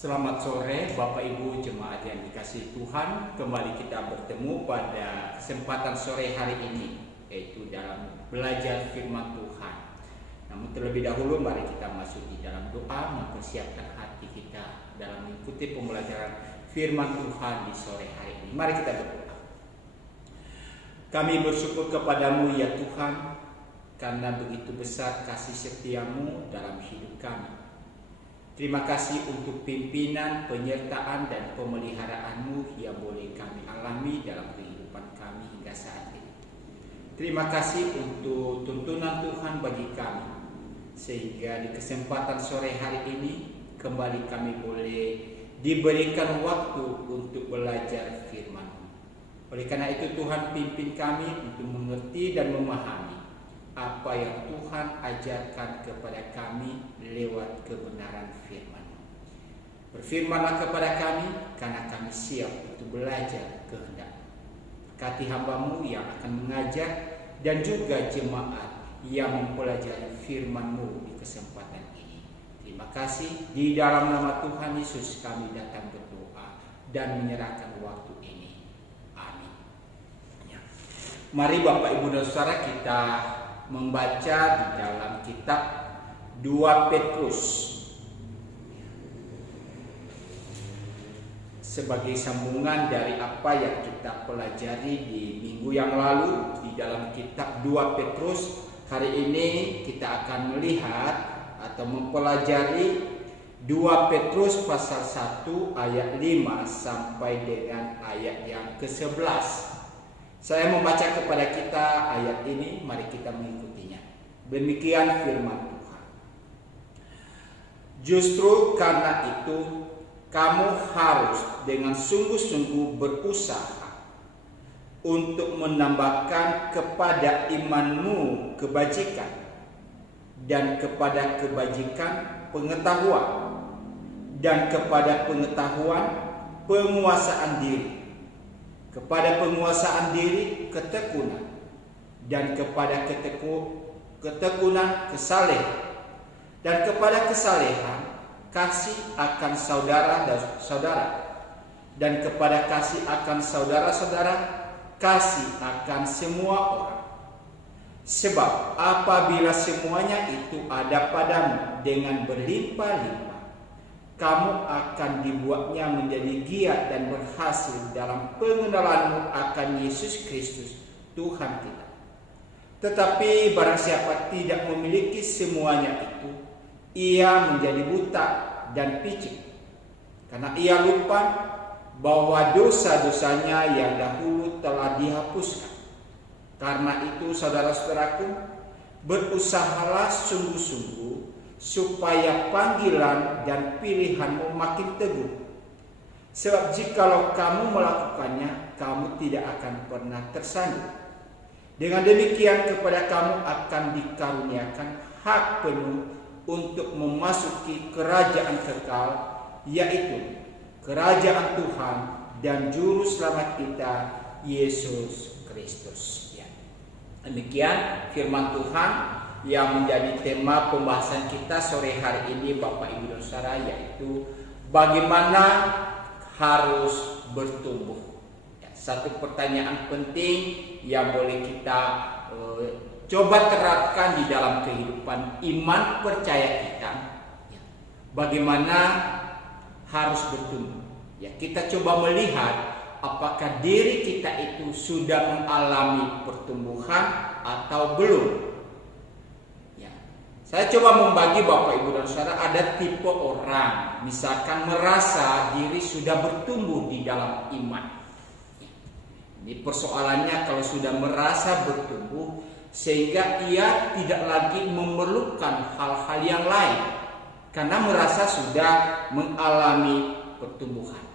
Selamat sore Bapak Ibu jemaat yang dikasihi Tuhan. Kembali kita bertemu pada kesempatan sore hari ini, yaitu dalam belajar firman Tuhan. Namun terlebih dahulu mari kita masuk di dalam doa, mempersiapkan hati kita dalam mengikuti pembelajaran firman Tuhan di sore hari ini. Mari kita berdoa. Kami bersyukur kepadamu ya Tuhan, karena begitu besar kasih setiamu dalam hidup kami. Terima kasih untuk pimpinan, penyertaan, dan pemeliharaanmu yang boleh kami alami dalam kehidupan kami hingga saat ini. Terima kasih untuk tuntunan Tuhan bagi kami, sehingga di kesempatan sore hari ini kembali kami boleh diberikan waktu untuk belajar firman-Mu. Oleh karena itu Tuhan pimpin kami untuk mengerti dan memahami apa yang Tuhan ajarkan kepada kami lewat kebenaran firman. Berfirmanlah kepada kami, karena kami siap untuk belajar kehendak. Berkati hamba-Mu yang akan mengajar dan juga jemaat yang mempelajari firman-Mu di kesempatan ini. Terima kasih. Di dalam nama Tuhan Yesus kami datang berdoa dan menyerahkan waktu ini. Amin. Ya. Mari Bapak Ibu dan Saudara kita membaca di dalam kitab 2 Petrus sebagai sambungan dari apa yang kita pelajari di minggu yang lalu di dalam kitab 2 Petrus. Hari ini kita akan melihat atau mempelajari 2 Petrus pasal 1 ayat 5 sampai dengan ayat yang ke-11. Saya membaca kepada kita ayat ini, mari kita mengikutinya. Demikian firman Tuhan. Justru karena itu, kamu harus dengan sungguh-sungguh berusaha untuk menambahkan kepada imanmu kebajikan, dan kepada kebajikan pengetahuan, dan kepada pengetahuan penguasaan diri, kepada penguasaan diri ketekunan, dan kepada ketekunan kesalehan, dan kepada kesalehan kasih akan saudara dan saudara, dan kepada kasih akan saudara-saudara kasih akan semua orang. Sebab apabila semuanya itu ada padamu dengan berlimpah-limpah, kamu akan dibuatnya menjadi giat dan berhasil dalam pengenalanmu akan Yesus Kristus Tuhan kita. Tetapi barang siapa tidak memiliki semuanya itu, ia menjadi buta dan picik, karena ia lupa bahwa dosa-dosanya yang dahulu telah dihapuskan. Karena itu saudara-saudaraku, berusahalah sungguh-sungguh supaya panggilan dan pilihanmu makin teguh. Sebab jikalau kamu melakukannya, kamu tidak akan pernah tersandung. Dengan demikian kepada kamu akan dikaruniakan hak penuh untuk memasuki kerajaan kekal, yaitu kerajaan Tuhan dan Juru Selamat kita, Yesus Kristus. Ya. Demikian firman Tuhan yang menjadi tema pembahasan kita sore hari ini Bapak Ibu dan Saudara, yaitu bagaimana harus bertumbuh. Ya, satu pertanyaan penting yang boleh kita coba terapkan di dalam kehidupan iman percaya kita. Ya, bagaimana harus bertumbuh. Ya, kita coba melihat apakah diri kita itu sudah mengalami pertumbuhan atau belum. Saya coba membagi Bapak Ibu dan Saudara, ada tipe orang misalkan merasa diri sudah bertumbuh di dalam iman. Ini persoalannya kalau sudah merasa bertumbuh sehingga ia tidak lagi memerlukan hal-hal yang lain karena merasa sudah mengalami pertumbuhan.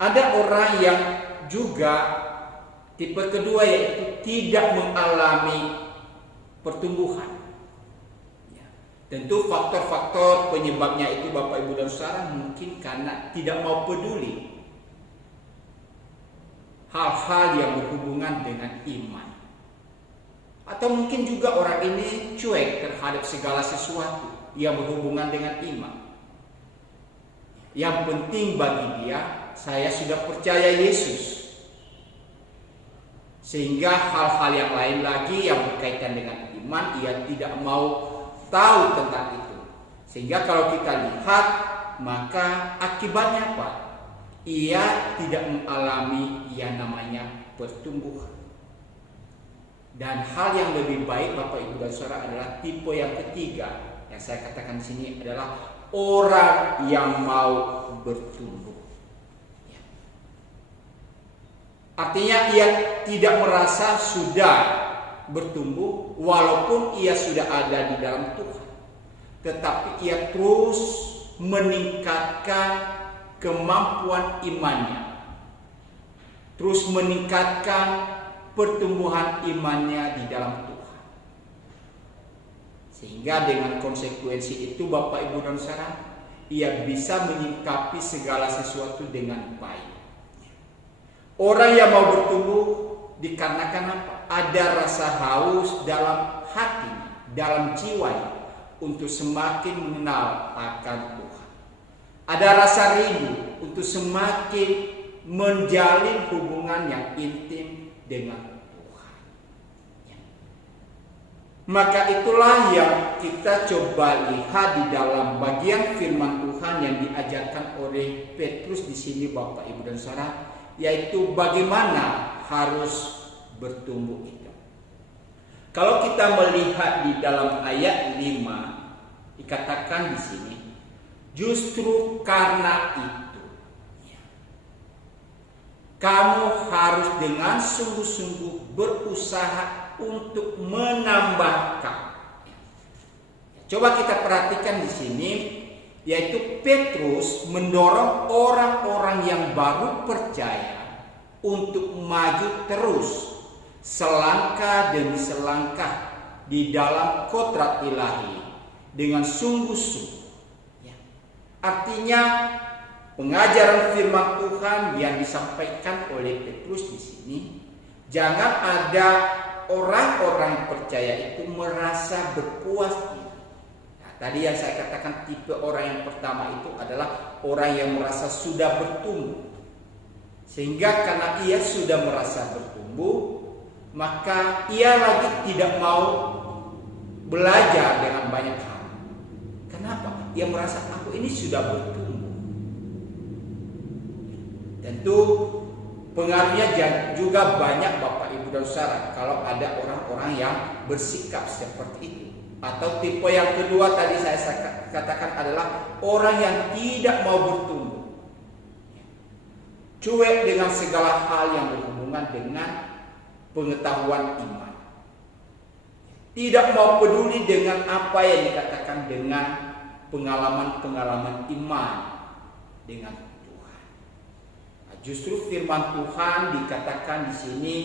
Ada orang yang juga tipe kedua, yaitu tidak mengalami pertumbuhan. Ya. Tentu faktor-faktor penyebabnya itu Bapak Ibu dan Saudara mungkin karena tidak mau peduli hal-hal yang berhubungan dengan iman. Atau mungkin juga orang ini cuek terhadap segala sesuatu yang berhubungan dengan iman. Yang penting bagi dia, saya sudah percaya Yesus. Sehingga hal-hal yang lain lagi yang berkaitan dengan iman, ia tidak mau tahu tentang itu. Sehingga kalau kita lihat, maka akibatnya apa? Ia tidak mengalami yang namanya pertumbuhan. Dan hal yang lebih baik Bapak Ibu dan Saudara adalah tipe yang ketiga yang saya katakan di sini adalah orang yang mau bertumbuh. Artinya ia tidak merasa sudah bertumbuh walaupun ia sudah ada di dalam Tuhan. Tetapi ia terus meningkatkan kemampuan imannya. Terus meningkatkan pertumbuhan imannya di dalam Tuhan. Sehingga dengan konsekuensi itu Bapak Ibu dan Saudara, ia bisa menyikapi segala sesuatu dengan baik. Orang yang mau bertumbuh dikarenakan apa? Ada rasa haus dalam hatinya, dalam jiwanya untuk semakin mengenal akan Tuhan. Ada rasa rindu untuk semakin menjalin hubungan yang intim dengan Tuhan. Maka itulah yang kita coba lihat di dalam bagian firman Tuhan yang diajarkan oleh Petrus di sini Bapak Ibu dan Saudara, yaitu bagaimana harus bertumbuh itu. Kalau kita melihat di dalam ayat 5 dikatakan di sini, justru karena itu kamu harus dengan sungguh-sungguh berusaha untuk menambahkan. Coba kita perhatikan di sini, yaitu Petrus mendorong orang-orang yang baru percaya untuk maju terus selangkah demi selangkah di dalam kodrat ilahi dengan sungguh-sungguh. Artinya pengajaran firman Tuhan yang disampaikan oleh Petrus di sini, jangan ada orang-orang percaya itu merasa berpuas diri. Tadi yang saya katakan tipe orang yang pertama itu adalah orang yang merasa sudah bertumbuh. Sehingga karena ia sudah merasa bertumbuh, maka ia lagi tidak mau belajar dengan banyak hal. Kenapa? Ia merasa aku ini sudah bertumbuh. Tentu pengaruhnya juga banyak Bapak Ibu dan Saudara kalau ada orang-orang yang bersikap seperti itu. Atau tipe yang kedua tadi saya katakan adalah orang yang tidak mau bertumbuh, cuek dengan segala hal yang berhubungan dengan pengetahuan iman, tidak mau peduli dengan apa yang dikatakan dengan pengalaman-pengalaman iman dengan Tuhan. Nah, justru firman Tuhan dikatakan di sini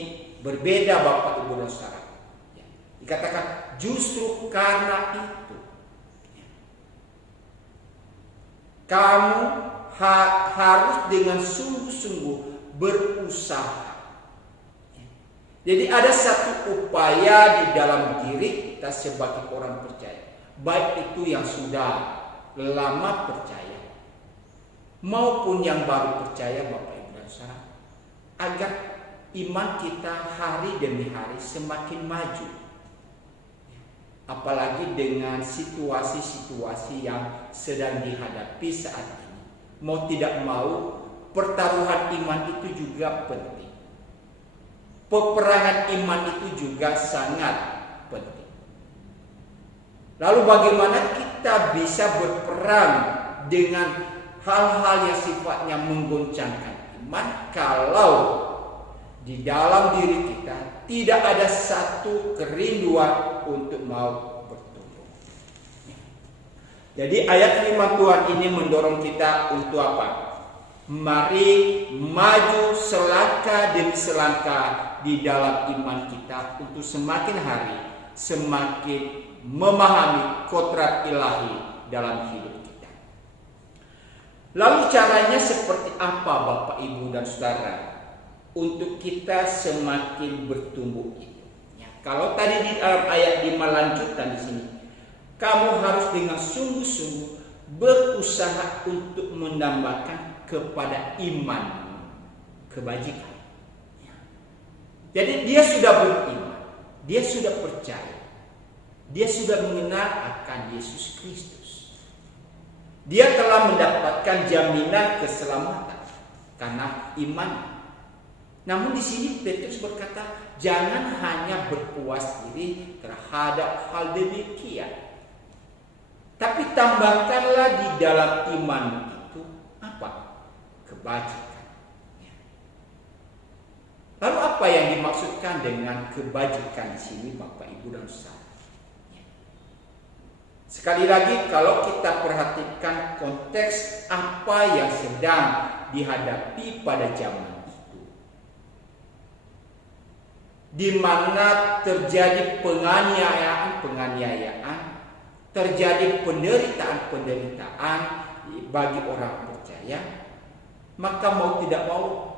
berbeda Bapak Ibu dan Saudara. Dikatakan justru karena itu kamu harus dengan sungguh-sungguh berusaha. Jadi ada satu upaya di dalam diri kita sebagai orang percaya, baik itu yang sudah lama percaya maupun yang baru percaya Bapak Ibu dan Saudara, agar iman kita hari demi hari semakin maju. Apalagi dengan situasi-situasi yang sedang dihadapi saat ini. Mau tidak mau, pertaruhan iman itu juga penting. Peperangan iman itu juga sangat penting. Lalu bagaimana kita bisa berperang dengan hal-hal yang sifatnya menggoncangkan iman kalau di dalam diri kita tidak ada satu kerinduan untuk mau bertumbuh. Jadi ayat firman Tuhan ini mendorong kita untuk apa? Mari maju selangkah demi selangkah di dalam iman kita untuk semakin hari semakin memahami kodrat ilahi dalam hidup kita. Lalu caranya seperti apa Bapak Ibu dan Saudara untuk kita semakin bertumbuh itu? Ya, kalau tadi di dalam ayat 5 lanjutan di sini, kamu harus dengan sungguh-sungguh berusaha untuk menambahkan kepada iman kebajikan. Jadi dia sudah beriman, dia sudah percaya, dia sudah mengenal akan Yesus Kristus. Dia telah mendapatkan jaminan keselamatan karena iman. Namun di sini Petrus berkata, jangan hanya berpuas diri terhadap hal demikian, tapi tambahkanlah di dalam iman itu apa? Kebajikan. Lalu apa yang dimaksudkan dengan kebajikan di sini, Bapak, Ibu, dan Saudara? Sekali lagi, kalau kita perhatikan konteks apa yang sedang dihadapi pada zaman itu, di mana terjadi penganiayaan, terjadi penderitaan bagi orang percaya, maka mau tidak mau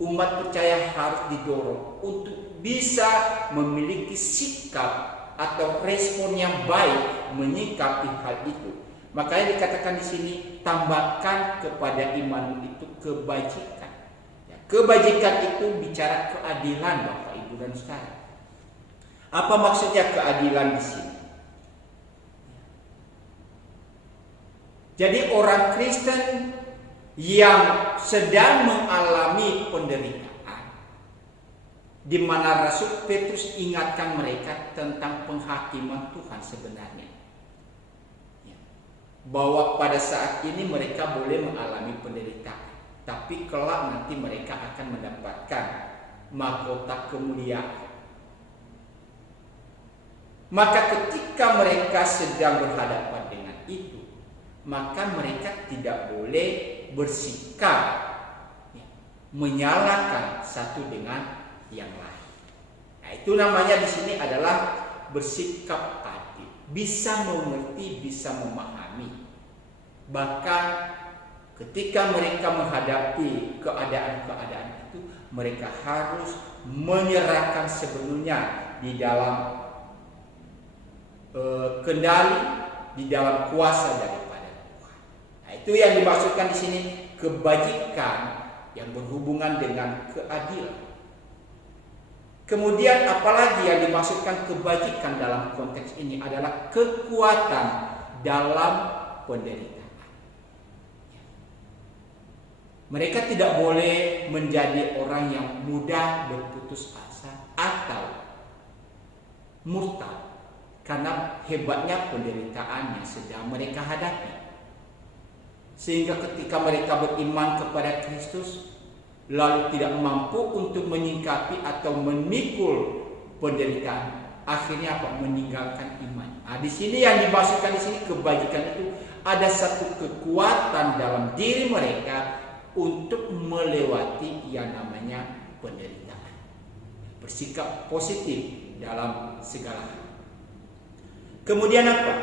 umat percaya harus didorong untuk bisa memiliki sikap atau respon yang baik menyikapi hal itu. Makanya dikatakan di sini, tambahkan kepada iman itu kebajikan. Ya, kebajikan itu bicara keadilan, Bapak, Ibu, dan Saudara. Apa maksudnya keadilan di sini? Jadi orang Kristen yang sedang mengalami penderitaan, di mana Rasul Petrus ingatkan mereka tentang penghakiman Tuhan sebenarnya, bahwa pada saat ini mereka boleh mengalami penderitaan, tapi kelak nanti mereka akan mendapatkan mahkota kemuliaan. Maka ketika mereka sedang berhadapan dengan itu, maka mereka tidak boleh bersikap menyalahkan satu dengan yang lain. Nah, itu namanya di sini adalah bersikap adil, bisa mengerti, bisa memahami. Bahkan ketika mereka menghadapi keadaan-keadaan itu, mereka harus menyerahkan sepenuhnya di dalam kendali, di dalam kuasa daripada Tuhan. Nah, itu yang dimaksudkan di sini kebajikan yang berhubungan dengan keadilan. Kemudian apalagi yang dimaksudkan kebajikan dalam konteks ini adalah kekuatan dalam penderitaan. Mereka tidak boleh menjadi orang yang mudah berputus asa atau murtad karena hebatnya penderitaan yang sedang mereka hadapi. Sehingga ketika mereka beriman kepada Kristus, lalu tidak mampu untuk menyingkapi atau memikul penderitaan, akhirnya apa? Meninggalkan iman. Nah, di sini yang dimaksudkan di sini kebajikan itu ada satu kekuatan dalam diri mereka untuk melewati yang namanya penderitaan. Bersikap positif dalam segala hal. Kemudian apa?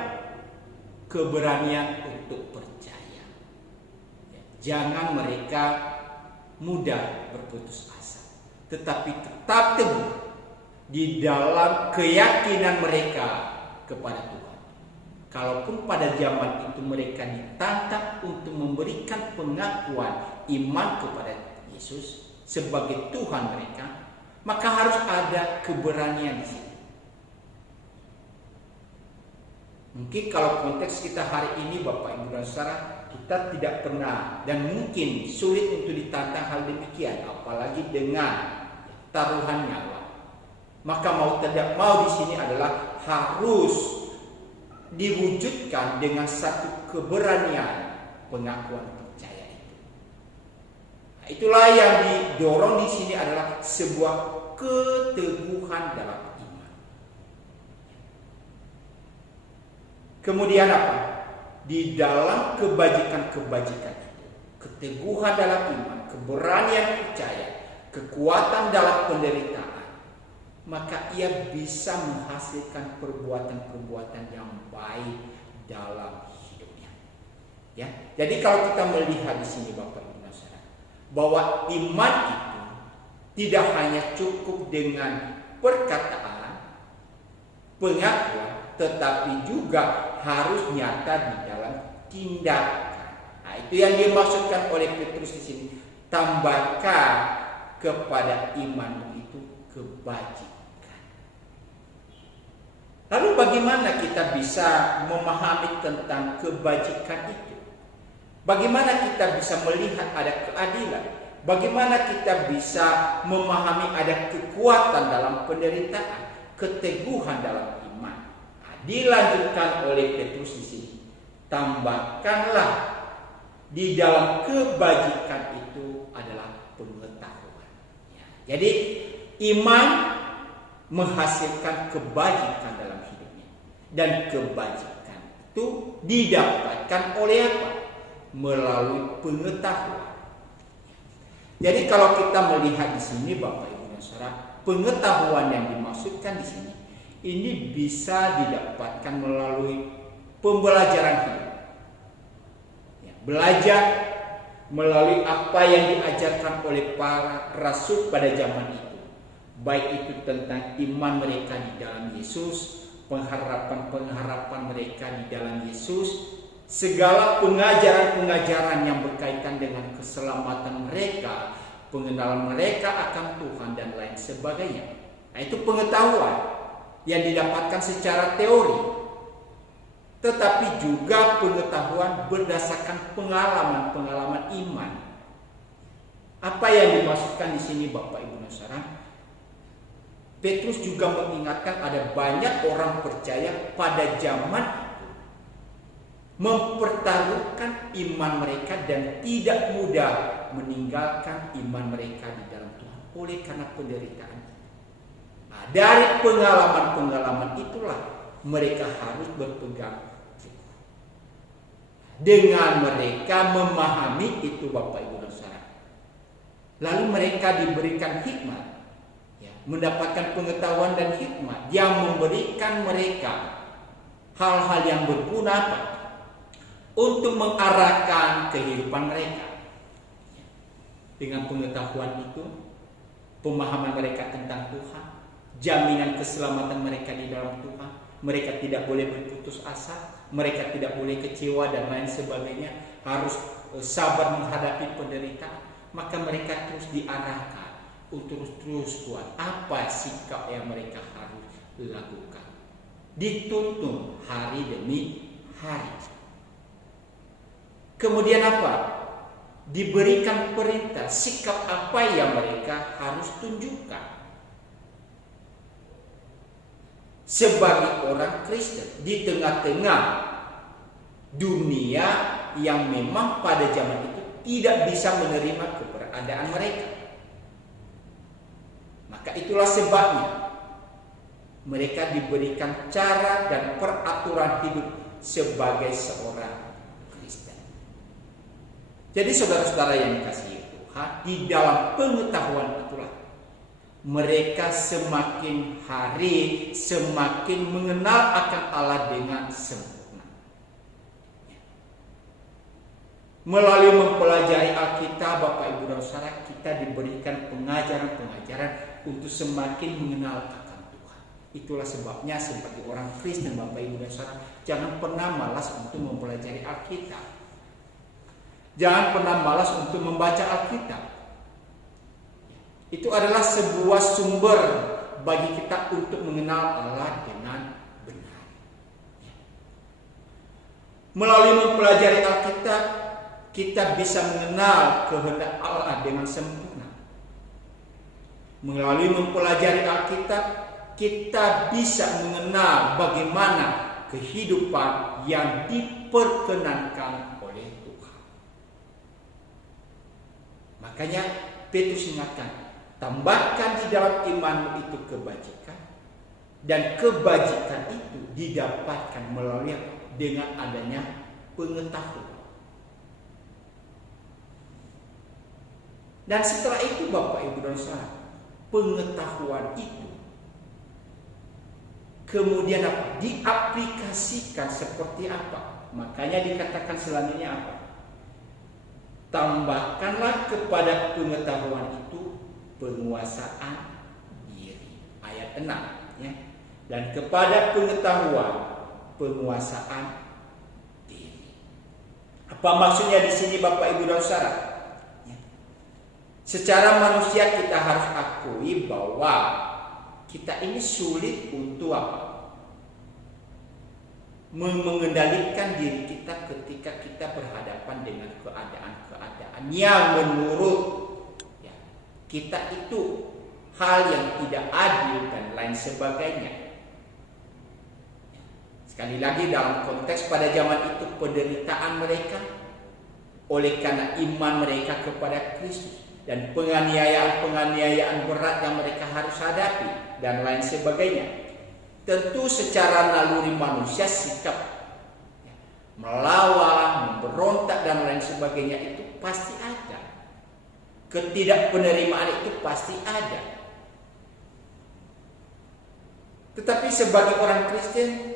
Keberanian untuk percaya. Jangan mereka mudah berputus asa, tetapi tetap teguh di dalam keyakinan mereka kepada Tuhan. Kalaupun pada zaman itu mereka ditantang untuk memberikan pengakuan iman kepada Yesus sebagai Tuhan mereka, maka harus ada keberanian di sini. Mungkin kalau konteks kita hari ini, Bapak, Ibu, dan Saudara, kita tidak pernah dan mungkin sulit untuk ditantang hal demikian, apalagi dengan taruhan nyawa. Maka mau tidak mau di sini adalah harus diwujudkan dengan satu keberanian pengakuan percaya itu. Nah, itulah yang didorong di sini adalah sebuah keteguhan dalam iman. Kemudian apa? Di dalam kebajikan-kebajikan itu, keteguhan dalam iman, keberanian percaya, kekuatan dalam penderitaan, maka ia bisa menghasilkan perbuatan-perbuatan yang baik dalam hidupnya. Ya, jadi kalau kita melihat di sini, Bapak, Ibu, dan Saudara, bahwa iman itu tidak hanya cukup dengan perkataan, pengakuan, tetapi juga harus nyata di dalam tindakan. Nah, itu yang dimaksudkan oleh Petrus di sini. Tambahkan kepada imanmu itu kebajikan. Lalu bagaimana kita bisa memahami tentang kebajikan itu? Bagaimana kita bisa melihat ada keadilan? Bagaimana kita bisa memahami ada kekuatan dalam penderitaan, keteguhan dalam iman? Nah, dilanjutkan oleh Petrus di sini. Tambahkanlah di dalam kebajikan itu adalah pengetahuan. Ya, jadi iman menghasilkan kebajikan dalam hidupnya, dan kebajikan itu didapatkan oleh apa? Melalui pengetahuan. Jadi kalau kita melihat di sini Bapak Ibu dan Saudara, pengetahuan yang dimaksudkan di sini ini bisa didapatkan melalui pembelajaran hidup. Ya, belajar melalui apa yang diajarkan oleh para rasul pada zaman itu, baik itu tentang iman mereka di dalam Yesus, pengharapan mereka di dalam Yesus, segala pengajaran-pengajaran yang berkaitan dengan keselamatan mereka, pengenalan mereka akan Tuhan dan lain sebagainya. Nah, itu pengetahuan yang didapatkan secara teori, tetapi juga pengetahuan berdasarkan pengalaman-pengalaman iman. Apa yang dimaksudkan di sini Bapak Ibu dan Saudara? Petrus juga mengingatkan ada banyak orang percaya pada zaman mempertaruhkan iman mereka dan tidak mudah meninggalkan iman mereka di dalam Tuhan oleh karena penderitaan. Nah, dari pengalaman-pengalaman itulah mereka harus berpegang teguh. Dengan mereka memahami itu Bapak Ibu dan Saudara, lalu mereka diberikan hikmat, ya, mendapatkan pengetahuan dan hikmat yang memberikan mereka hal-hal yang berguna untuk mengarahkan kehidupan mereka. Dengan pengetahuan itu, pemahaman mereka tentang Tuhan, jaminan keselamatan mereka di dalam Tuhan, mereka tidak boleh berputus asa, mereka tidak boleh kecewa dan lain sebagainya, harus sabar menghadapi penderitaan. Maka mereka terus diarahkan untuk terus kuat. Apa sikap yang mereka harus lakukan? Dituntun hari demi hari. Kemudian apa? Diberikan perintah sikap apa yang mereka harus tunjukkan sebagai orang Kristen di tengah-tengah dunia yang memang pada zaman itu tidak bisa menerima keberadaan mereka. Maka itulah sebabnya mereka diberikan cara dan peraturan hidup sebagai seorang. Jadi saudara-saudara yang dikasihi Tuhan, di dalam pengetahuan itulah mereka semakin hari semakin mengenal akan Allah dengan sempurna. Melalui mempelajari Alkitab Bapak Ibu dan Saudara, kita diberikan pengajaran-pengajaran untuk semakin mengenal akan Tuhan. Itulah sebabnya sebagai orang Kristen Bapak Ibu dan Saudara, jangan pernah malas untuk mempelajari Alkitab. Jangan pernah malas untuk membaca Alkitab. Itu adalah sebuah sumber bagi kita untuk mengenal Allah dengan benar. Melalui mempelajari Alkitab, kita bisa mengenal kehendak Allah dengan sempurna. Melalui mempelajari Alkitab, kita bisa mengenal bagaimana kehidupan yang diperkenankan oleh Tuhan. Makanya Petrus ingatkan, tambahkan di dalam imanmu itu kebajikan, dan kebajikan itu didapatkan melalui dengan adanya pengetahuan. Dan setelah itu Bapak Ibu dan Saudara, pengetahuan itu kemudian apa? Diaplikasikan seperti apa? Makanya dikatakan selanjutnya apa? Tambahkanlah kepada pengetahuan itu penguasaan diri. Ayat 6 ya. Dan kepada pengetahuan penguasaan diri. Apa maksudnya di sini Bapak Ibu dan Saudara? Secara manusia kita harus akui bahwa kita ini sulit untuk apa? Mengendalikan diri kita ketika kita berhadapan dengan keadaan-keadaan yang menurut kita itu hal yang tidak adil dan lain sebagainya. Sekali lagi dalam konteks pada zaman itu penderitaan mereka oleh karena iman mereka kepada Kristus dan penganiayaan berat yang mereka harus hadapi dan lain sebagainya. Tentu secara naluri manusia sikap melawan, memberontak dan lain sebagainya itu pasti ada. Ketidakpenerimaan itu pasti ada. Tetapi sebagai orang Kristen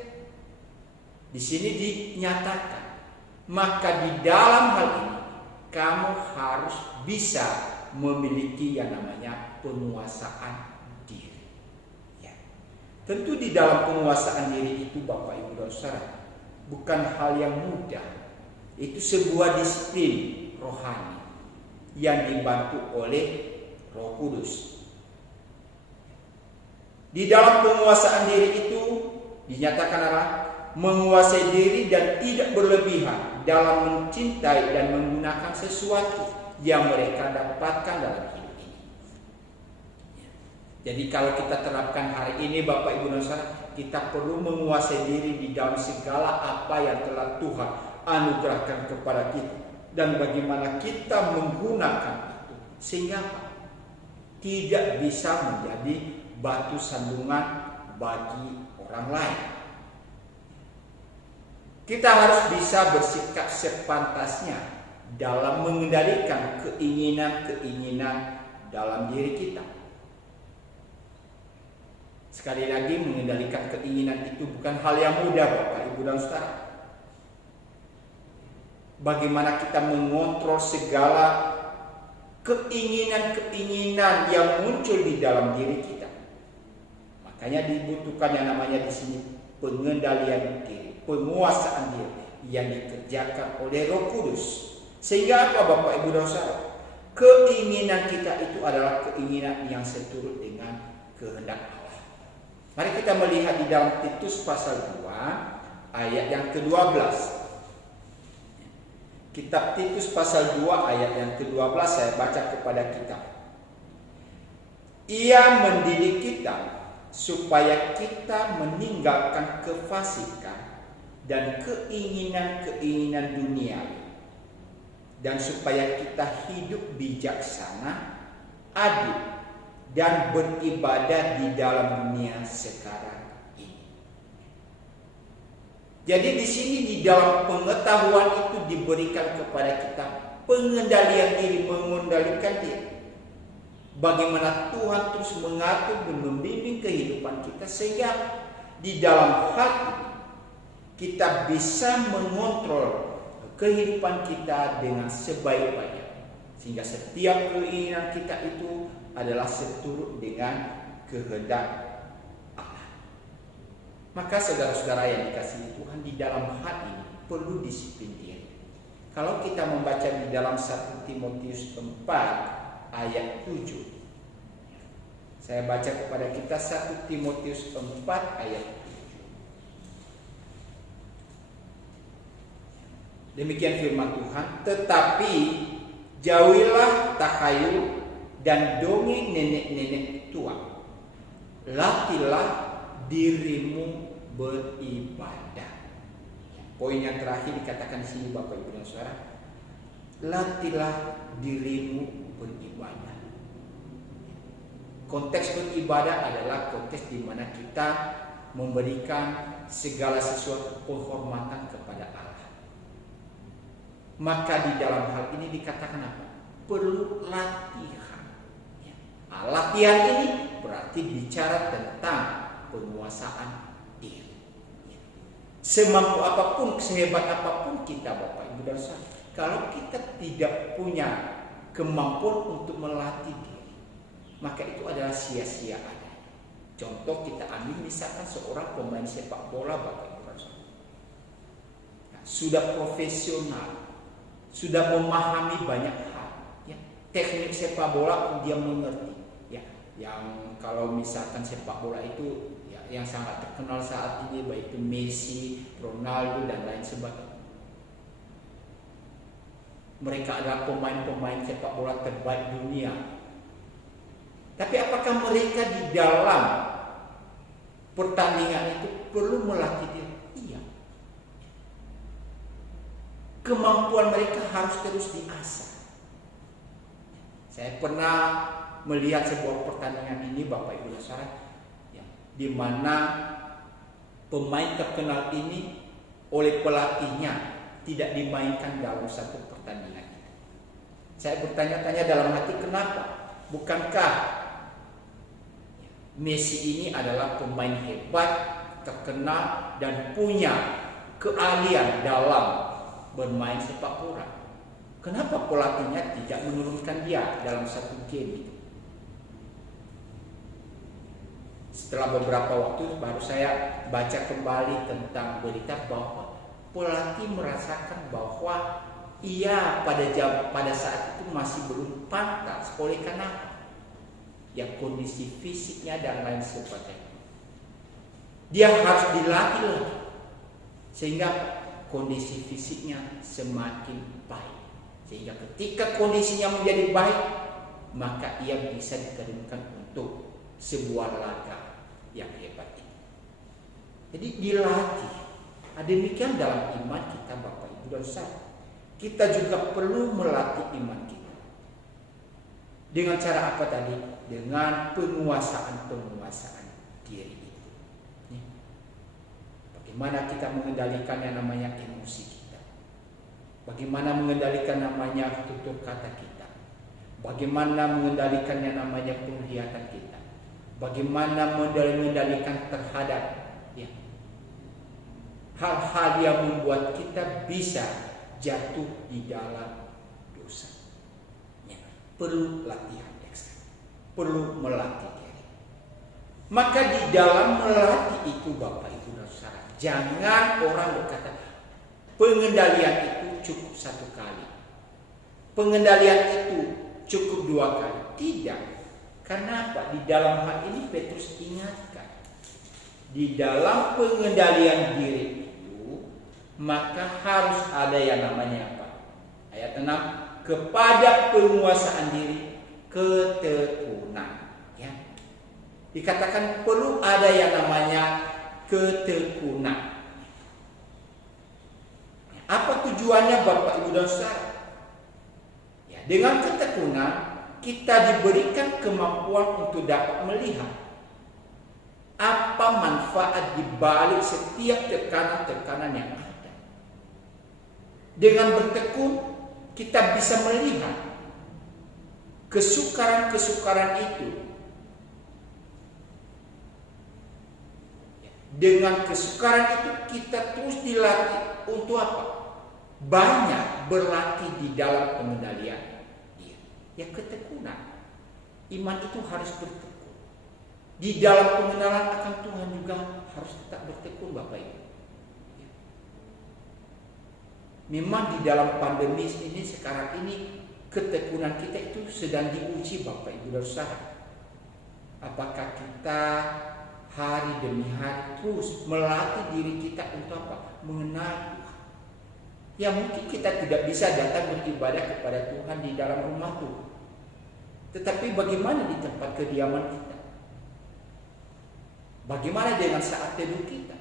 di sini dinyatakan, maka di dalam hal ini kamu harus bisa memiliki yang namanya penguasaan diri. Ya. Tentu di dalam penguasaan diri itu Bapak Ibu dan Saudara bukan hal yang mudah. Itu sebuah disiplin rohani yang dibantu oleh Roh Kudus. Di dalam penguasaan diri itu dinyatakan apa? Menguasai diri dan tidak berlebihan dalam mencintai dan menggunakan sesuatu yang mereka dapatkan dalam hidup ini. Jadi kalau kita terapkan hari ini Bapak Ibu dan Saudara, kita perlu menguasai diri di dalam segala apa yang telah Tuhan anugerahkan kepada kita dan bagaimana kita menggunakan itu sehingga tidak bisa menjadi batu sandungan bagi orang lain. Kita harus bisa bersikap sepantasnya dalam mengendalikan keinginan-keinginan dalam diri kita. Sekali lagi, mengendalikan keinginan itu bukan hal yang mudah Bapak Ibu dan Saudara. Bagaimana kita mengontrol segala keinginan-keinginan yang muncul di dalam diri kita. Makanya dibutuhkan yang namanya di sini pengendalian diri, penguasaan diri yang dikerjakan oleh Roh Kudus. Sehingga apa Bapak Ibu dan Saudara? Keinginan kita itu adalah keinginan yang seturut dengan kehendak Allah. Mari kita melihat di dalam Titus pasal 2 ayat yang ke-12. Kitab Titus pasal 2 ayat yang ke-12 saya baca kepada kita. Ia mendidik kita supaya kita meninggalkan kefasikan dan keinginan-keinginan duniawi, dan supaya kita hidup bijaksana, adil, dan beribadah di dalam dunia sekarang ini. Jadi di sini di dalam pengetahuan itu diberikan kepada kita pengendalian diri, mengendalikan diri. Bagaimana Tuhan terus mengatur dan membimbing kehidupan kita sehingga di dalam hal ini kita bisa mengontrol kehidupan kita dengan sebaik-baiknya, sehingga setiap keinginan kita itu adalah seturut dengan kehendak Allah. Maka saudara-saudara yang dikasihi Tuhan, di dalam hal ini perlu disiplin diri. Kalau kita membaca di dalam 1 Timotius 4 ayat 7, saya baca kepada kita 1 Timotius 4 ayat 7. Demikian firman Tuhan, tetapi jauhilah takhayul dan dongeng nenek-nenek tua. Latihlah dirimu beribadah. Poin yang terakhir dikatakan di sini Bapak Ibu dan Saudara, latihlah dirimu beribadah. Konteks beribadah adalah konteks di mana kita memberikan segala sesuatu penghormatan kepada Allah. Maka di dalam hal ini dikatakan apa? Perlu latihan. Latihan ini berarti bicara tentang penguasaan diri. Semampu apapun, sehebat apapun kita Bapak Ibu dan Saudara, kalau kita tidak punya kemampuan untuk melatih diri, maka itu adalah sia-sia ada. Contoh kita ambil misalkan seorang pemain sepak bola Bapak Ibu dan Saudara, sudah profesional, sudah memahami banyak hal. Ya. Teknik sepak bola dia mengerti. Ya. Yang kalau misalkan sepak bola itu ya, yang sangat terkenal saat ini baik itu Messi, Ronaldo dan lain sebagainya. Mereka adalah pemain-pemain sepak bola terbaik dunia. Tapi apakah mereka di dalam pertandingan itu perlu melatih diri? Iya. Kemampuan mereka harus terus diasah. Saya pernah melihat sebuah pertandingan ini, Bapak Ibu saudara, ya, di mana pemain terkenal ini oleh pelatihnya tidak dimainkan dalam satu pertandingan. Saya bertanya-tanya dalam hati, kenapa? Bukankah Messi ini adalah pemain hebat, terkenal dan punya keahlian dalam bermain sepak bola? Kenapa pelatihnya tidak menurunkan dia dalam satu game itu? Setelah beberapa waktu baru saya baca kembali tentang berita bahwa pelatih merasakan bahwa ia pada saat itu masih belum pantas. Oleh karena ya kondisi fisiknya dan lain sebagainya, dia harus dilatih lagi sehingga kondisi fisiknya semakin baik, sehingga ketika kondisinya menjadi baik maka ia bisa diterjunkan untuk sebuah laga yang hebat ini. Jadi dilatih. Demikian dalam iman kita, Bapak Ibu dan Saudara. Kita juga perlu melatih iman kita. Dengan cara apa tadi? Dengan penguasaan diri itu. Bagaimana kita mengendalikan yang namanya emosi kita? Bagaimana mengendalikan namanya tutur kata kita? Bagaimana mengendalikan yang namanya penglihatan kita? Bagaimana mengendalikan terhadap ya, hal-hal yang membuat kita bisa jatuh di dalam dosa. Ya, perlu latihan ekstra, perlu melatih diri. Maka di dalam melatih itu, Bapak Ibu dan Saudara, jangan orang berkata pengendalian itu cukup satu kali, pengendalian itu cukup dua kali. Tidak. Karena apa? Di dalam hal ini Petrus ingatkan, di dalam pengendalian diri itu maka harus ada yang namanya apa? Ayat 6, kepada penguasaan diri ketekunan. Ya. Dikatakan perlu ada yang namanya ketekunan. Apa tujuannya, Bapak Ibu dan Saudara? Ya, dengan ketekunan kita diberikan kemampuan untuk dapat melihat apa manfaat di balik setiap tekanan-tekanan yang ada. Dengan bertekun kita bisa melihat kesukaran-kesukaran itu. Dengan kesukaran itu kita terus dilatih untuk apa? Banyak berlatih di dalam pengendalian. Ya, ketekunan. Iman itu harus bertekun. Di dalam pengenalan akan Tuhan juga harus tetap bertekun, Bapak Ibu. Ya. Memang di dalam pandemi ini sekarang ini ketekunan kita itu sedang diuji, Bapak Ibu dan Saudara. Apakah kita hari demi hari terus melatih diri kita untuk apa? Mengenal Tuhan. Ya, mungkin kita tidak bisa datang beribadah kepada Tuhan di dalam rumah Tuhan. Tetapi bagaimana di tempat kediaman kita? Bagaimana dengan saat teduh kita?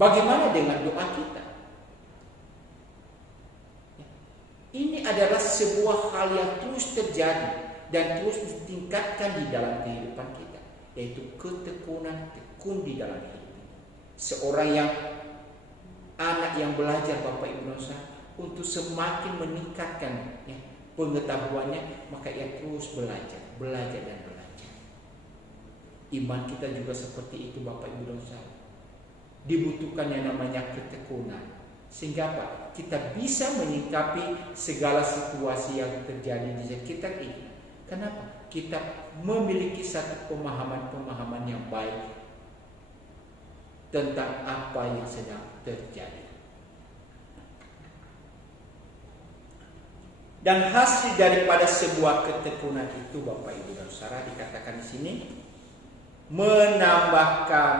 Bagaimana dengan doa kita? Ya. Ini adalah sebuah hal yang terus terjadi dan terus ditingkatkan di dalam kehidupan kita, yaitu ketekunan, tekun di dalam hidup. Seorang yang anak yang belajar, Bapak Ibu dan Saudara, untuk semakin meningkatkan ya, pengetahuannya, maka ia terus belajar dan belajar. Iman kita juga seperti itu, Bapak Ibu dan Saudara. Dibutuhkan yang namanya ketekunan, sehingga apa? Kita bisa menyikapi segala situasi yang terjadi di sekitar ini. Kenapa? Kita memiliki satu pemahaman yang baik tentang apa yang sedang terjadi. Dan hasil daripada sebuah ketekunan itu, Bapak Ibu dan Saudara, dikatakan di sini menambahkan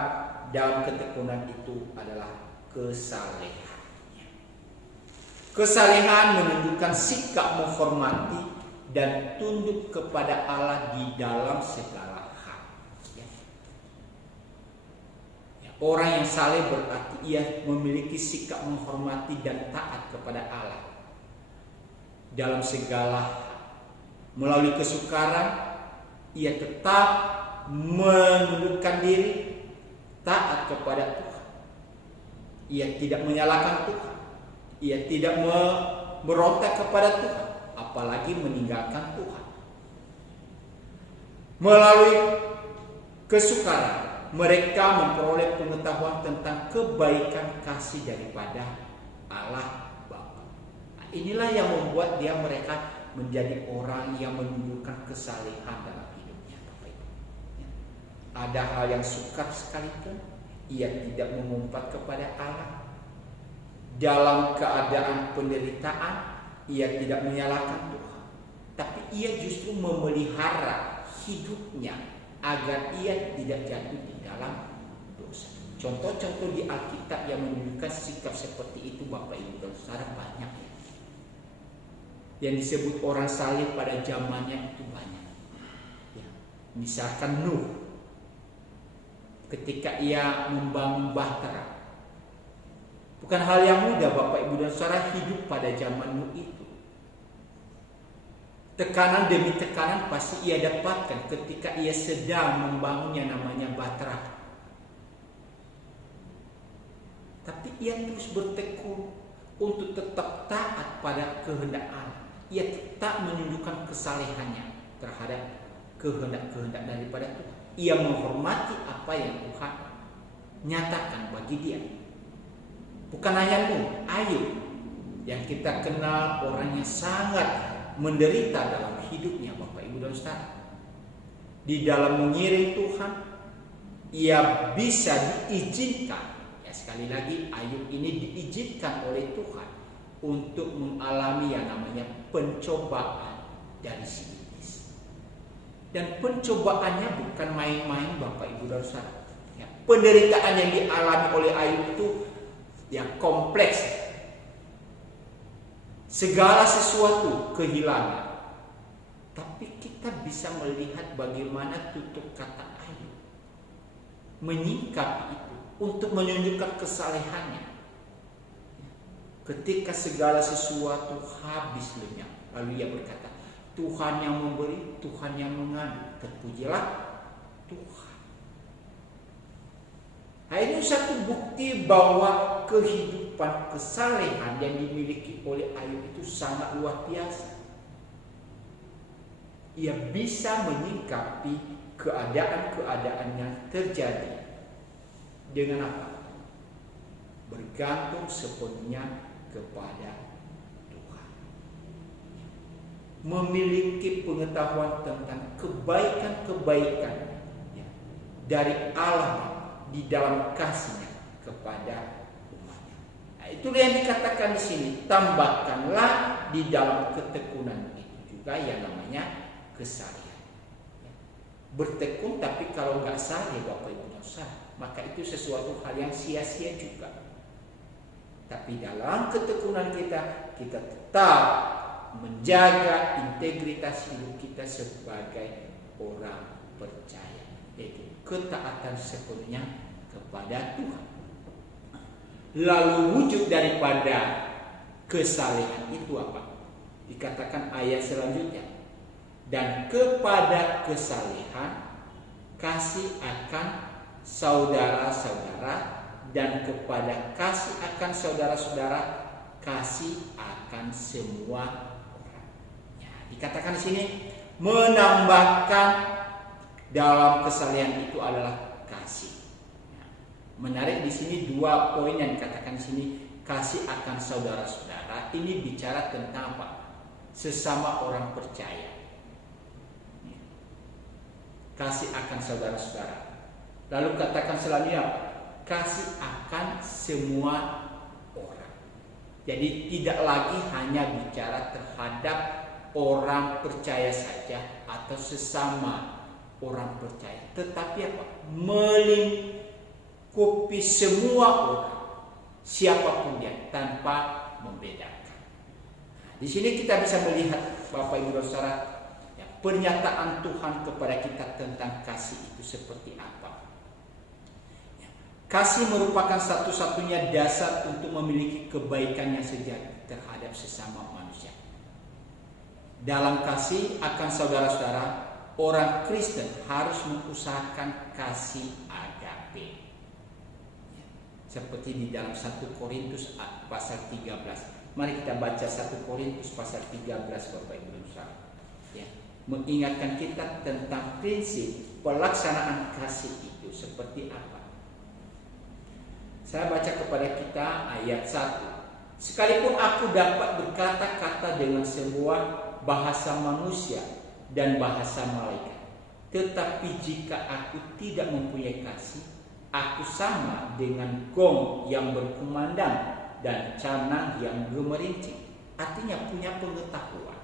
dalam ketekunan itu adalah kesalehan. Kesalehan menunjukkan sikap menghormati dan tunduk kepada Allah di dalam segala hal. Orang yang saleh berarti ia memiliki sikap menghormati dan taat kepada Allah dalam segala hal. Melalui kesukaran, ia tetap menundukkan diri, taat kepada Tuhan. Ia tidak menyalahkan Tuhan. Ia tidak berontak kepada Tuhan, apalagi meninggalkan Tuhan. Melalui kesukaran, mereka memperoleh pengetahuan tentang kebaikan kasih daripada Allah Bapa. Inilah yang membuat mereka menjadi orang yang menunjukkan kesalehan dalam hidupnya, Bapak Ibu. Ada hal yang sukar sekalipun, ia tidak mengumpat kepada Allah. Dalam keadaan penderitaan, ia tidak menyalahkan Tuhan, tapi ia justru memelihara hidupnya agar ia tidak jatuh di dalam dosa. Contoh-contoh di Alkitab yang menunjukkan sikap seperti itu, Bapak Ibu dan Saudara, banyak ya. Yang disebut orang saleh pada zamannya itu banyak ya. Misalkan Nuh, ketika ia membangun bahtera, bukan hal yang mudah, Bapak Ibu dan Saudara, hidup pada zaman Nuh itu. Tekanan demi tekanan pasti ia dapatkan ketika ia sedang membangun yang namanya bahtera. Tapi ia terus bertekun untuk tetap taat pada kehendak Allah. Ia tetap menunjukkan kesalehannya terhadap kehendak-kehendak daripada Tuhan. Ia menghormati apa yang Tuhan nyatakan bagi dia. Bukan hanya Nuh, Ayub yang kita kenal orang yang sangat menderita dalam hidupnya, Bapak Ibu dan Saudara. Di dalam mengiring Tuhan, ia bisa diizinkan. Ya, sekali lagi, Ayub ini diizinkan oleh Tuhan untuk mengalami yang namanya pencobaan dari si iblis. Dan pencobaannya bukan main-main, Bapak Ibu dan Saudara. Ya, penderitaan yang dialami oleh Ayub itu yang kompleks. Segala sesuatu kehilangan. Tapi kita bisa melihat bagaimana tutur kata Ayub menyingkapi itu untuk menunjukkan kesalehannya. Ketika segala sesuatu habis lenyap, lalu ia berkata, Tuhan yang memberi, Tuhan yang mengandung, terpujilah Tuhan. Nah, ini satu bukti bahwa kehidupan kesalehan yang dimiliki oleh Ayub itu sangat luar biasa. Ia bisa menyikapi keadaan-keadaan yang terjadi dengan apa? Bergantung sepenuhnya kepada Tuhan. Memiliki pengetahuan tentang kebaikan-kebaikan dari Allah di dalam kasihnya kepada umatnya. Nah, itu yang dikatakan di sini. Tambahkanlah di dalam ketekunan itu juga yang namanya kesalehan. Bertekun tapi kalau nggak saleh, Bapak Ibu dan Saudara, maka itu sesuatu hal yang sia-sia juga. Tapi dalam ketekunan kita tetap menjaga integritas hidup kita sebagai orang percaya, yaitu ketaatan sepenuhnya kepada Tuhan. Lalu wujud daripada kesalehan itu apa? Dikatakan ayat selanjutnya. Dan kepada kesalehan kasih akan saudara-saudara, dan kepada kasih akan saudara-saudara kasih akan semua orang. Ya, dikatakan di sini menambahkan dalam kesalehan itu adalah kasih. Ya, menarik di sini dua poin yang dikatakan di sini, kasih akan saudara-saudara. Ini bicara tentang apa? Sesama orang percaya. Ya, kasih akan saudara-saudara. Lalu katakan selanjutnya apa? Kasih akan semua orang. Jadi tidak lagi hanya bicara terhadap orang percaya saja atau sesama orang percaya, tetapi apa? Melingkupi semua orang, siapapun dia, tanpa membedakan. Nah, di sini kita bisa melihat Bapak Ibu Saudara, ya, pernyataan Tuhan kepada kita tentang kasih itu seperti apa. Kasih merupakan satu-satunya dasar untuk memiliki kebaikan yang sejati terhadap sesama manusia. Dalam kasih akan saudara-saudara, orang Kristen harus mengusahakan kasih agape. Seperti di dalam 1 Korintus pasal 13. Mari kita baca 1 Korintus pasal 13 Bapak Ibu Saudara. Ya, mengingatkan kita tentang prinsip pelaksanaan kasih itu seperti apa. Saya baca kepada kita ayat 1. Sekalipun aku dapat berkata-kata dengan sebuah bahasa manusia dan bahasa malaikat, tetapi jika aku tidak mempunyai kasih, aku sama dengan gong yang berkumandang dan canang yang gemerincing. Artinya punya pengetahuan,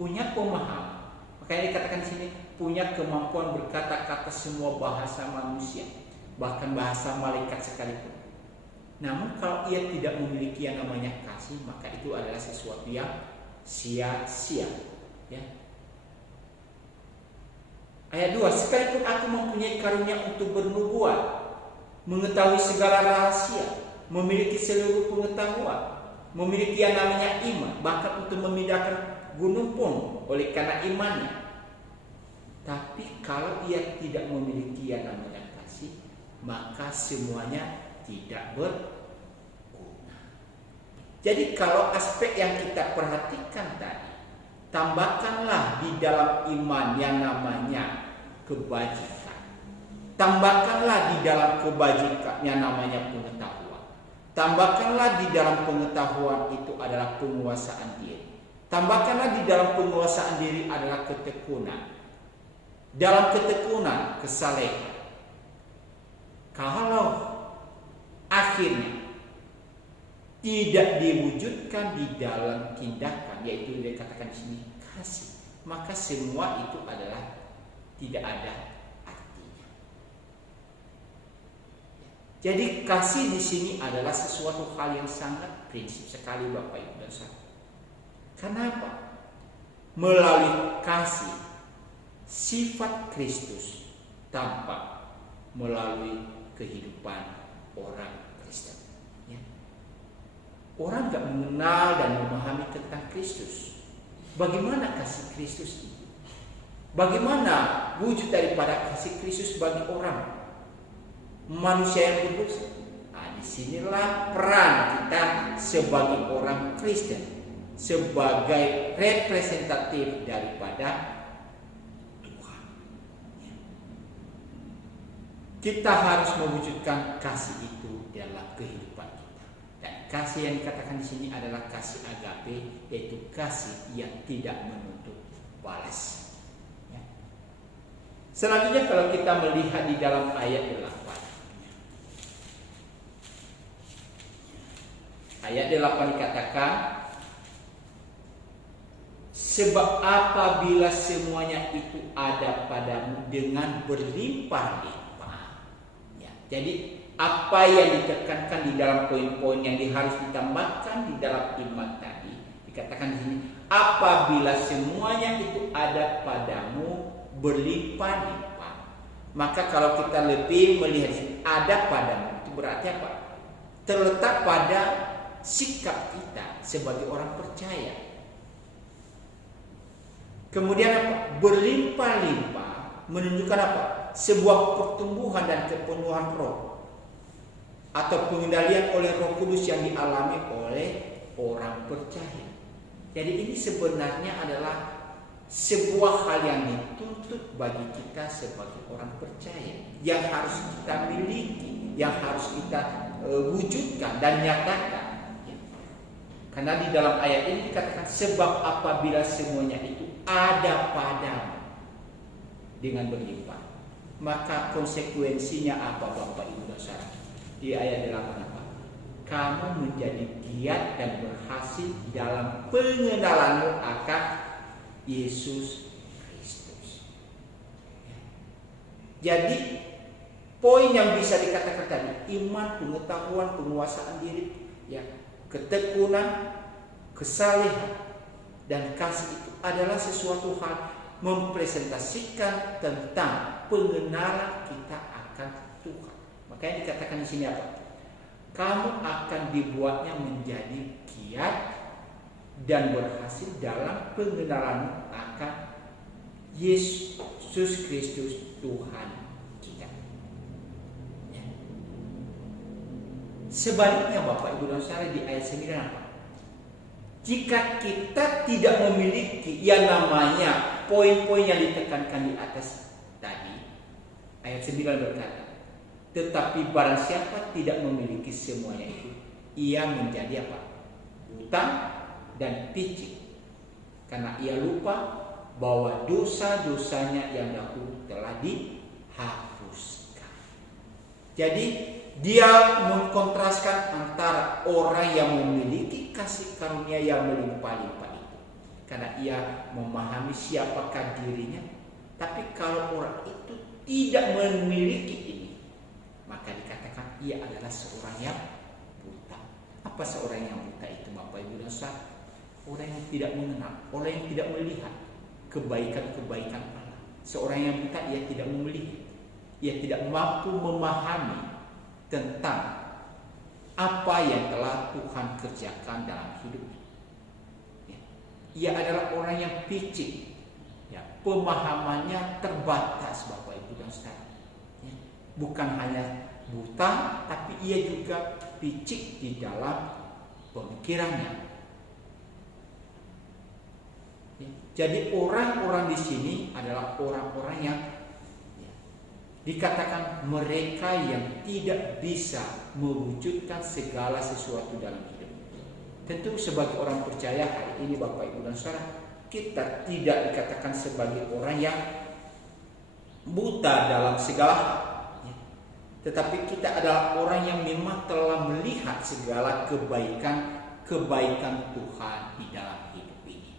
punya pemahaman. Makanya dikatakan di sini punya kemampuan berkata-kata semua bahasa manusia, bahkan bahasa malaikat sekalipun. Namun kalau ia tidak memiliki yang namanya kasih, maka itu adalah sesuatu yang sia-sia. Ya. Ayat 2, sekalipun aku mempunyai karunia untuk bernubuat, mengetahui segala rahasia, memiliki seluruh pengetahuan, memiliki yang namanya iman, bahkan untuk memindahkan gunung pun oleh karena imannya. Tapi kalau ia tidak memiliki yang namanya kasih, maka semuanya tidak berguna. Jadi kalau aspek yang kita perhatikan tadi, tambahkanlah di dalam iman yang namanya kebajikan. Tambahkanlah di dalam kebajikan yang namanya pengetahuan. Tambahkanlah di dalam pengetahuan itu adalah penguasaan diri. Tambahkanlah di dalam penguasaan diri adalah ketekunan. Dalam ketekunan, kesalehan. Kalau akhirnya tidak diwujudkan di dalam tindakan, yaitu dikatakan di sini kasih, maka semua itu adalah tidak ada artinya. Jadi kasih di sini adalah sesuatu hal yang sangat prinsip sekali Bapak Ibu dan Saudara. Kenapa? Melalui kasih sifat Kristus tampak melalui kehidupan orang Kristen. Ya. Orang tak mengenal dan memahami tentang Kristus. Bagaimana kasih Kristus itu? Bagaimana wujud daripada kasih Kristus bagi orang manusia yang berdosa? Nah, disinilah peran kita sebagai orang Kristen, sebagai representatif daripada kita harus mewujudkan kasih itu dalam kehidupan kita. Dan kasih yang dikatakan di sini adalah kasih agape, yaitu kasih yang tidak menuntut balas. Ya. Selanjutnya kalau kita melihat di dalam ayat 8. Ayat 8 dikatakan, sebab apabila semuanya itu ada padamu dengan berlimpah-limpah. Jadi apa yang ditekankan di dalam poin-poin yang harus ditambahkan di dalam iman tadi, dikatakan di sini, apabila semuanya itu ada padamu berlimpah-limpah. Maka kalau kita lebih melihat ada padamu, itu berarti apa? Terletak pada sikap kita sebagai orang percaya. Kemudian apa? Berlimpah-limpah menunjukkan apa? Sebuah pertumbuhan dan kepenuhan roh atau pengendalian oleh Roh Kudus yang dialami oleh orang percaya. Jadi ini sebenarnya adalah sebuah hal yang dituntut bagi kita sebagai orang percaya, yang harus kita miliki, yang harus kita wujudkan dan nyatakan. Karena di dalam ayat ini dikatakan, sebab apabila semuanya itu ada padamu dengan berlimpah, maka konsekuensinya apa Bapak Ibu dan Saudara? Di ayat 8 apa? kamu menjadi giat dan berhasil dalam pengenalanmu akan Yesus Kristus. Jadi poin yang bisa dikatakan tadi, iman, pengetahuan, penguasaan diri, ya, ketekunan, kesalehan, dan kasih itu adalah sesuatu hal mempresentasikan tentang pengenalan kita akan Tuhan. Makanya dikatakan di sini apa? Kamu akan dibuatnya menjadi giat dan berhasil dalam pengenalan akan Yesus Kristus Tuhan kita. Ya. Sebaliknya Bapak Ibu dan Saudara di ayat 9 apa? Jika kita tidak memiliki yang namanya poin-poin yang ditekankan di atas tadi, ayat 9 berkata, tetapi barang siapa tidak memiliki semuanya itu, ia menjadi apa? Buta dan picik, karena ia lupa bahwa dosa-dosanya yang dahulu telah dihapuskan. Jadi dia mengkontraskan antara orang yang memiliki kasih karunia yang melimpah-limpah itu, karena ia memahami siapakah dirinya. Tapi kalau orang itu tidak memiliki ini, maka dikatakan ia adalah seorang yang buta. Apa seorang yang buta itu Bapak Ibu dan Saudara? Orang yang tidak mengenal, orang yang tidak melihat kebaikan-kebaikan Allah. Seorang yang buta, ia tidak melihat, ia tidak mampu memahami tentang apa yang telah Tuhan kerjakan dalam hidupnya. Ya. Ia adalah orang yang picik, ya, pemahamannya terbatas Bapak Ibu dan Saudara. Ya. Bukan hanya buta, tapi ia juga picik di dalam pemikirannya. Ya. Jadi orang-orang di sini adalah orang-orang yang dikatakan mereka yang tidak bisa mewujudkan segala sesuatu dalam hidup. Tentu sebagai orang percaya hari ini Bapak Ibu dan Saudara, kita tidak dikatakan sebagai orang yang buta dalam segala hal, tetapi kita adalah orang yang memang telah melihat segala kebaikan Tuhan di dalam hidup ini.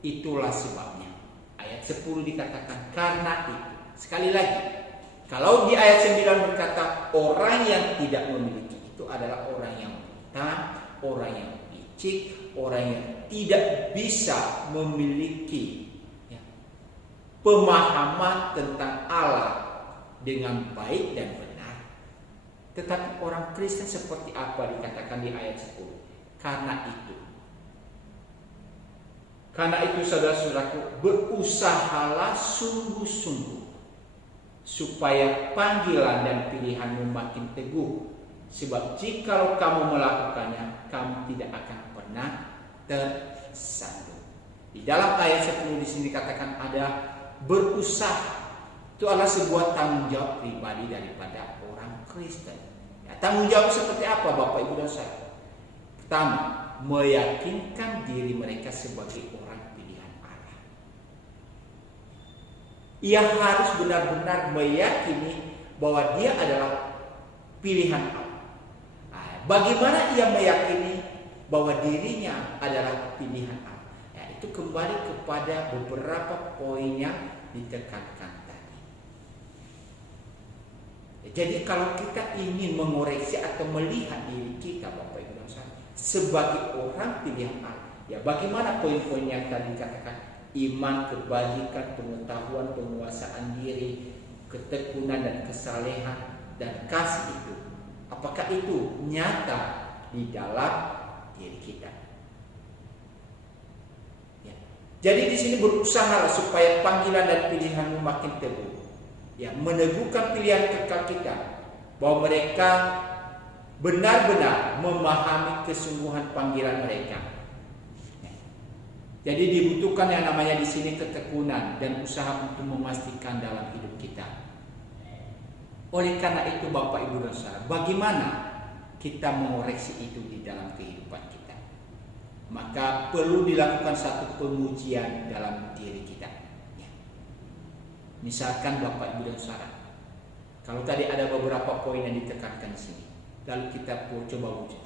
Itulah sebabnya ayat 10 dikatakan karena itu. Sekali lagi, kalau di ayat 9 berkata orang yang tidak memiliki, itu adalah orang yang buta, orang yang picik, orang yang tidak bisa memiliki, ya, pemahaman tentang Allah dengan baik dan benar. Tetapi orang Kristen seperti apa dikatakan di ayat 10? Karena itu saudara-saudaraku, berusahalah sungguh-sungguh supaya panggilan dan pilihanmu makin teguh. Sebab jikalau kamu melakukannya, kamu tidak akan pernah tersandung. Di dalam ayat 10 di sini dikatakan ada berusaha. Itu adalah sebuah tanggung jawab pribadi daripada orang Kristen. Ya, tanggung jawab seperti apa Bapak Ibu dan Saudara? Pertama, meyakinkan diri mereka sebagai orang. Ia harus benar-benar meyakini bahwa dia adalah pilihan Allah. Bagaimana ia meyakini bahwa dirinya adalah pilihan Allah? Ya, itu kembali kepada beberapa poin yang ditekankan tadi. Jadi kalau kita ingin mengoreksi atau melihat diri kita Bapak Ibu dan Saudara sebagai orang pilihan Allah, ya bagaimana poin-poin yang tadi dikatakan? Iman, kebajikan, pengetahuan, penguasaan diri, ketekunan dan kesalehan dan kasih itu, apakah itu nyata di dalam diri kita? Ya. Jadi di sini berusaha supaya panggilan dan pilihanmu makin teguh, ya, meneguhkan pilihan kekal kita, bahwa mereka benar-benar memahami kesungguhan panggilan mereka. Jadi dibutuhkan yang namanya di sini ketekunan dan usaha untuk memastikan dalam hidup kita. Oleh karena itu Bapak Ibu dan Saudara, bagaimana kita mengoreksi itu di dalam kehidupan kita? Maka perlu dilakukan satu pengujian dalam diri kita. Ya. Misalkan Bapak Ibu dan Saudara, kalau tadi ada beberapa poin yang ditekankan di sini, lalu kita coba wujud.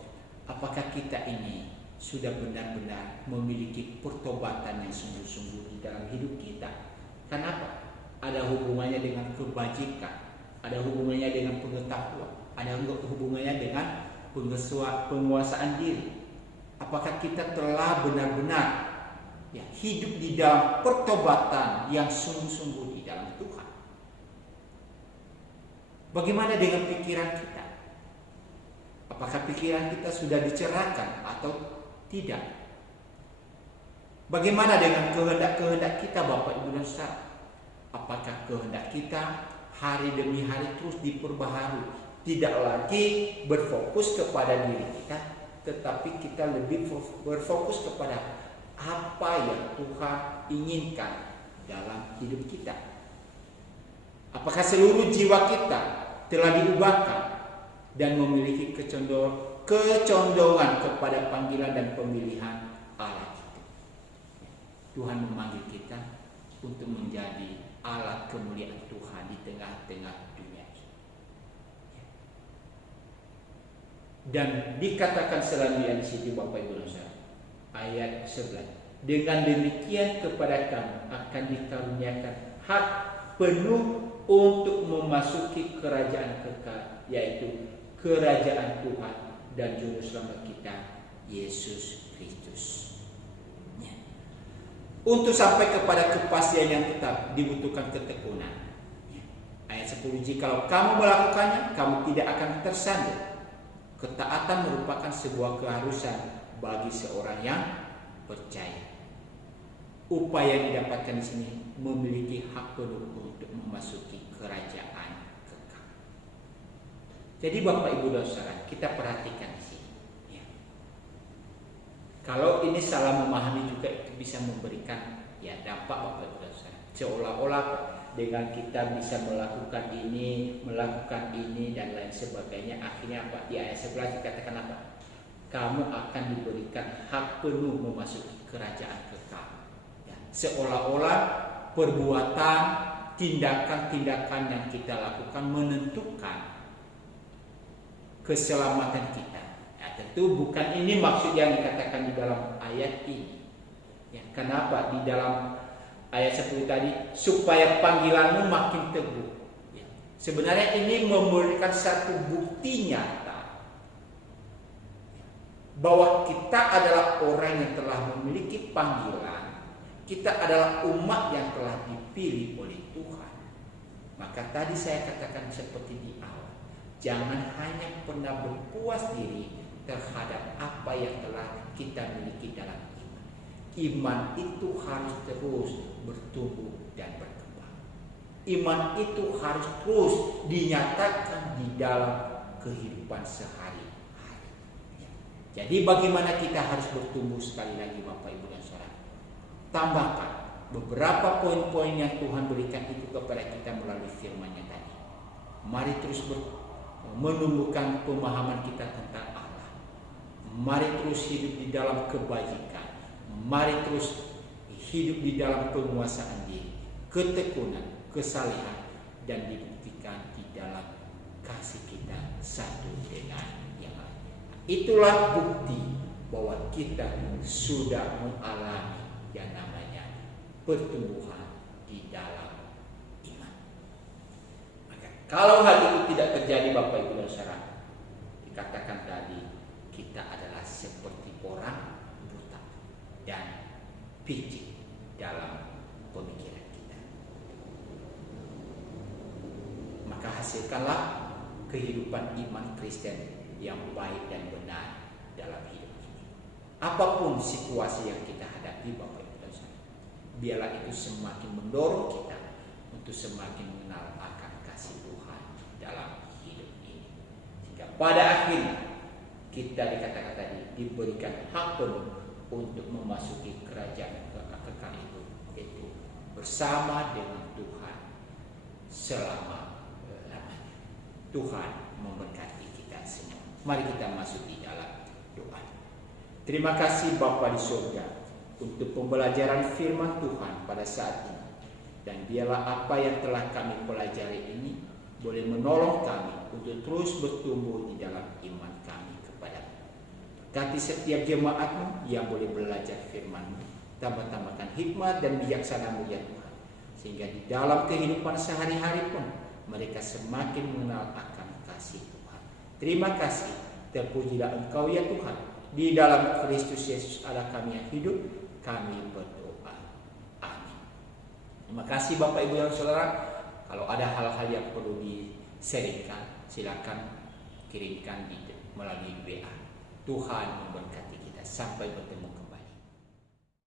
apakah kita ini sudah benar-benar memiliki pertobatan yang sungguh-sungguh di dalam hidup kita? Kenapa? Ada hubungannya dengan kebajikan, ada hubungannya dengan pengetahuan, ada hubungannya dengan penguasaan diri. Apakah kita telah benar-benar hidup di dalam pertobatan yang sungguh-sungguh di dalam Tuhan? Bagaimana dengan pikiran kita? Apakah pikiran kita sudah dicerahkan atau tidak? Bagaimana dengan kehendak-kehendak kita, Bapak Ibu dan Saudara? Apakah kehendak kita hari demi hari terus diperbaharui? Tidak lagi berfokus kepada diri kita, tetapi kita lebih berfokus kepada apa yang Tuhan inginkan dalam hidup kita. Apakah seluruh jiwa kita telah diubahkan dan memiliki kecondongan kepada panggilan dan pemilihan Allah itu? Tuhan memanggil kita untuk menjadi alat kemuliaan Tuhan di tengah-tengah dunia ini. Dan dikatakan selanjutnya di situ, Bapak Ibu dan Saudara, ayat 11. Dengan demikian kepada kamu akan dikaruniakan hak penuh untuk memasuki kerajaan kekal, yaitu kerajaan Tuhan dan Juru Selamat kita, Yesus Kristus. Untuk sampai kepada kepastian yang tetap dibutuhkan ketekunan. Ayat 10, jikalau kamu melakukannya, kamu tidak akan tersandung. Ketaatan merupakan sebuah keharusan bagi seorang yang percaya. Upaya yang didapatkan di sini memiliki hak penuh untuk memasuki kerajaan kekal. Jadi Bapak Ibu dan Saudara, kita perhatikan di sini. Kalau ini salah memahami juga itu bisa memberikan dampak, Bapak Ibu dan Saudara. Seolah-olah dengan kita bisa melakukan ini dan lain sebagainya, akhirnya apa? Di ayat 11 dikatakan apa? Kamu akan diberikan hak penuh memasuki kerajaan kekal. Seolah-olah perbuatan, tindakan-tindakan yang kita lakukan menentukan keselamatan kita. Tentu bukan ini maksud yang dikatakan di dalam ayat ini. Kenapa? Di dalam ayat 10 tadi, supaya panggilanmu makin teguh. Sebenarnya ini memberikan satu bukti nyata bahwa kita adalah orang yang telah memiliki panggilan. Kita adalah umat yang telah dipilih oleh Tuhan. Maka tadi saya katakan seperti di awal, jangan hanya pernah berpuas diri terhadap apa yang telah kita miliki dalam iman. Iman itu harus terus bertumbuh dan berkembang. Iman itu harus terus dinyatakan di dalam kehidupan sehari-hari. Jadi bagaimana kita harus bertumbuh? Sekali lagi Bapak Ibu dan Saudara, tambahkan beberapa poin-poin yang Tuhan berikan itu kepada kita melalui firman-Nya tadi. Mari terus menumbuhkan pemahaman kita tentang Allah. Mari terus hidup di dalam kebajikan. Mari terus hidup di dalam penguasaan diri, ketekunan, kesalehan, dan dibuktikan di dalam kasih kita satu dengan yang lain. Itulah bukti bahwa kita sudah mengalami yang namanya pertumbuhan di dalam iman. Maka kalau hal itu tidak terjadi, Bapak Ibu dan Saudara, dikatakan tadi kita adalah seperti orang buta dan picik dalam pemikiran kita. Maka hasilkanlah kehidupan iman Kristen yang baik dan benar dalam hidup ini. Apapun situasi yang kita hadapi, Bapak Ibu dan Saudara, biarlah itu semakin mendorong kita untuk semakin mengenal akan kasih Tuhan dalam hidup ini. Sehingga pada akhirnya kita dikatakan tadi diberikan hak penuh untuk memasuki kerajaan kekal itu bersama dengan Tuhan selama-lamanya. Tuhan memberkati kita semua. Mari kita masuk di dalam doa. Terima kasih Bapa di surga untuk pembelajaran firman Tuhan pada saat ini. Dan biarlah apa yang telah kami pelajari ini boleh menolong kami untuk terus bertumbuh di dalam iman kami kepada Berkati setiap jemaat-Mu yang boleh belajar firman-Mu. Tambah-tambahkan hikmat dan bijaksana-Mu ya Tuhan. Sehingga di dalam kehidupan sehari-hari pun mereka semakin mengenal akan kasih Tuhan. Terima kasih. Terpujilah Engkau ya Tuhan. Di dalam Kristus Yesus Allah kami yang hidup, kami berdoa. Amin. Terima kasih Bapak Ibu dan Saudara. Kalau ada hal-hal yang perlu di-sharingkan, silakan kirimkan melalui WA. Tuhan memberkati kita. Sampai bertemu.